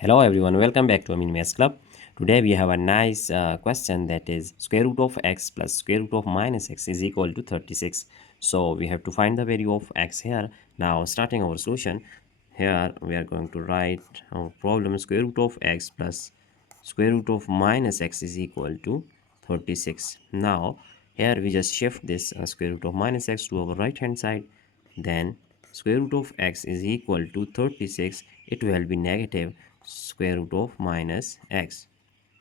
Hello everyone, welcome back to Amin Maths Club. Today we have a nice question, that is square root of x plus square root of minus x is equal to 36. So we have to find the value of x here. Now starting our solution, here we are going to write our problem. Square root of x plus square root of minus x is equal to 36. Now here we just shift this square root of minus x to our right hand side. Then square root of x is equal to 36. It will be negative square root of minus x.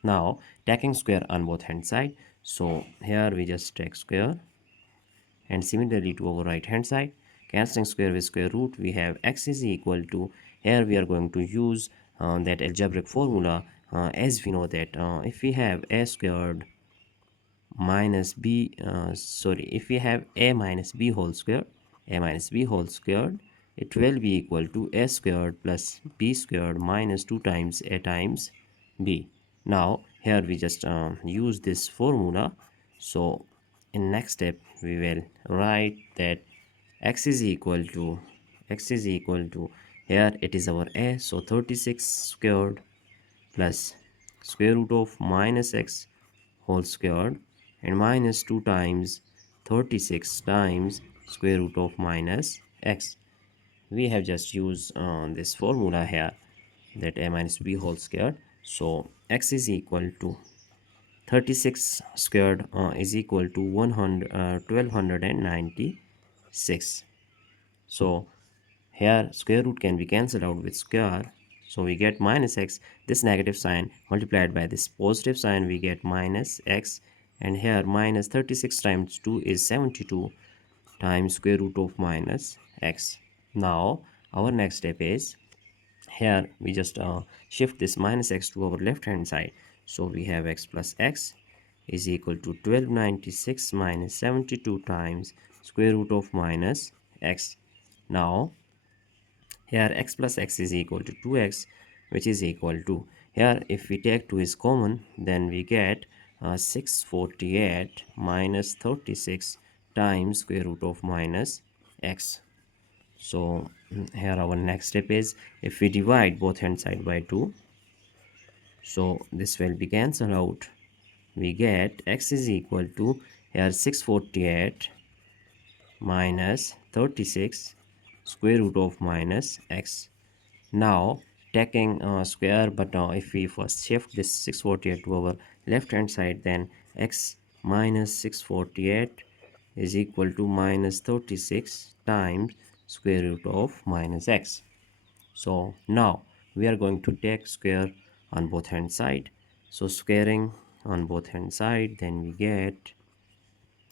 Now taking square on both hand side, so here we just take square, and similarly to our right hand side, cancelling square with square root, we have x is equal to, here we are going to use that algebraic formula, as we know that if we have a squared minus b if we have a minus b whole square, it will be equal to a squared plus b squared minus 2 times a times b. Now here we just use this formula. So in next step we will write that x is equal to, here it is our a, so 36 squared plus square root of minus x whole squared and minus 2 times 36 times square root of minus x. We have just used this formula here, that a minus b whole squared. So x is equal to 36 squared is equal to 1296. So here square root can be cancelled out with square, so we get minus x. This negative sign multiplied by this positive sign, we get minus x, and here minus 36 times 2 is 72 times square root of minus x. Now our next step is, here we just shift this minus x to our left hand side, so we have x plus x is equal to 1296 minus 72 times square root of minus x. Now here x plus x is equal to 2x, which is equal to, here if we take 2 is common, then we get 648 minus 36 times square root of minus x. So here our next step is, if we divide both hand side by 2, so this will be cancelled out. We get x is equal to, here 648 minus 36 square root of minus x. Now taking square, but if we first shift this 648 to our left hand side, then x minus 648 is equal to minus 36 times square root of minus x. So now we are going to take square on both hand side. So squaring on both hand side, then we get,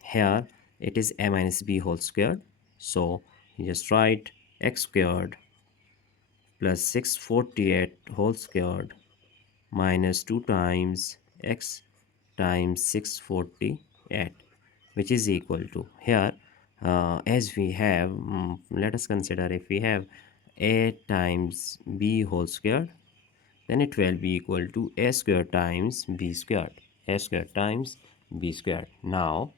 here it is a minus b whole squared, so you just write x squared plus 648 whole squared minus 2 times x times 648, which is equal to, here as we have, let us consider, if we have a times b whole squared, then it will be equal to a squared times b squared, Now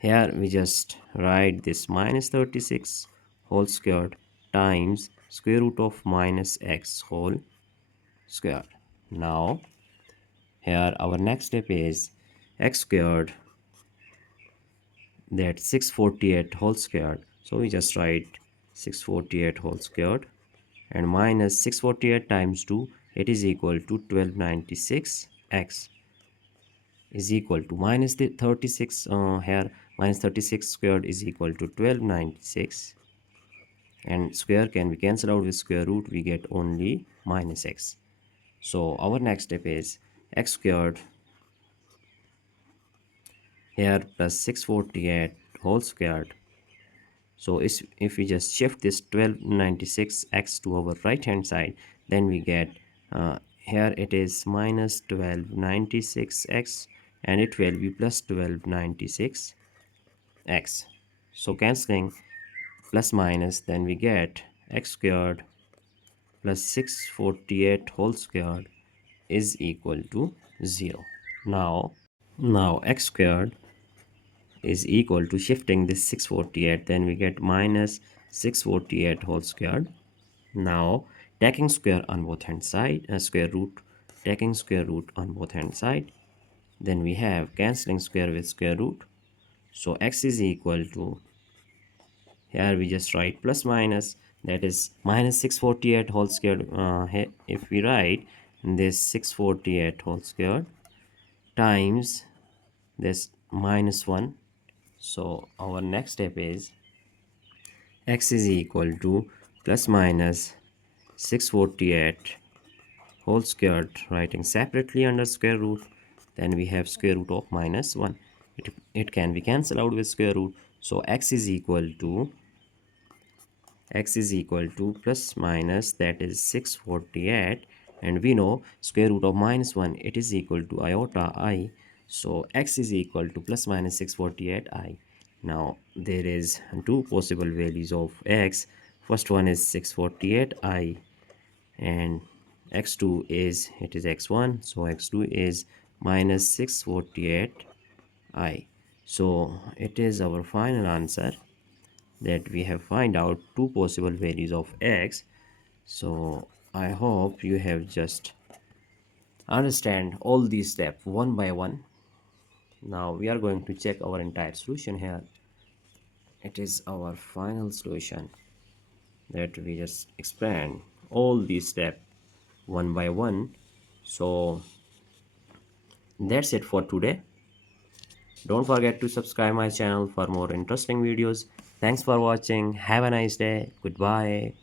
here we just write this minus 36 whole squared times square root of minus x whole squared. Now here our next step is x squared, that 648 whole squared, so we just write 648 whole squared and minus 648 times 2, it is equal to 1296 x is equal to minus the 36, here minus 36 squared is equal to 1296, and square can be cancelled out with square root, we get only minus x. So our next step is x squared, here plus 648 whole squared. So if we just shift this 1296x to our right hand side, then we get, here it is minus 1296x and it will be plus 1296x. So cancelling plus minus, then we get x squared plus 648 whole squared is equal to 0. Now x squared is equal to, shifting this 648, then we get minus 648 whole squared. Now taking square on both hand side, square root, taking square root on both hand side. Then we have cancelling square with square root. So x is equal to, here we just write plus minus, that is minus 648 whole squared. If we write this 648 whole squared times this minus 1. So our next step is x is equal to plus minus 648 whole squared, writing separately under square root. Then we have square root of minus 1. It can be cancelled out with square root. So x is equal to plus minus, that is 648, and we know square root of minus 1, it is equal to iota I. So x is equal to plus minus 648 I. Now there is two possible values of x. First one is 648 I, and x2 is, it is x1, so x2 is minus 648 I. So it is our final answer, that we have find out two possible values of x. So I hope you have just understand all these steps one by one. Now we are going to check our entire solution here. It is our final solution, that we just expand all these steps one by one. So that's it for today. Don't forget to subscribe my channel for more interesting videos. Thanks for watching. Have a nice day. Goodbye.